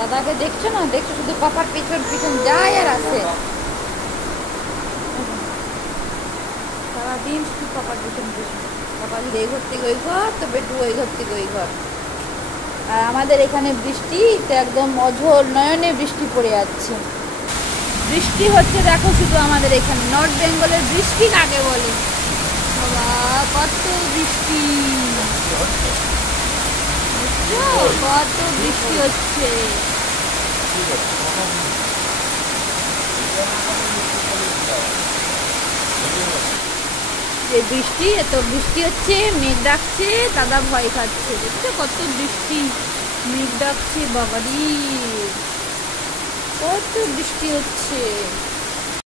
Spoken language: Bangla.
দাদাকে দেখছো না, দেখছো শুধু পাপার পিছন পিছন যায় আর আসে, সারাদিন শুধু পাপার পিছন পিছন। পাপা যদি এই ঘর থেকে ওই ঘর, তো বেটু ওই ঘর থেকে ওই ঘর। আর আমাদের এখানে বৃষ্টি তো একদম অঝোর নয়নে বৃষ্টি পড়ে যাচ্ছে। বৃষ্টি হচ্ছে দেখো শুধু আমাদের এখানে। নর্থ বেঙ্গলের বৃষ্টি কাকে বলে বাবা, কত বৃষ্টি, কত বৃষ্টি হচ্ছে। যে বৃষ্টি, এত বৃষ্টি হচ্ছে, মেঘ ডাকছে, দাদা ভয় খাচ্ছে। দেখছো কত বৃষ্টি, মেঘ ডাকছে, বাবারি কত বৃষ্টি হচ্ছে।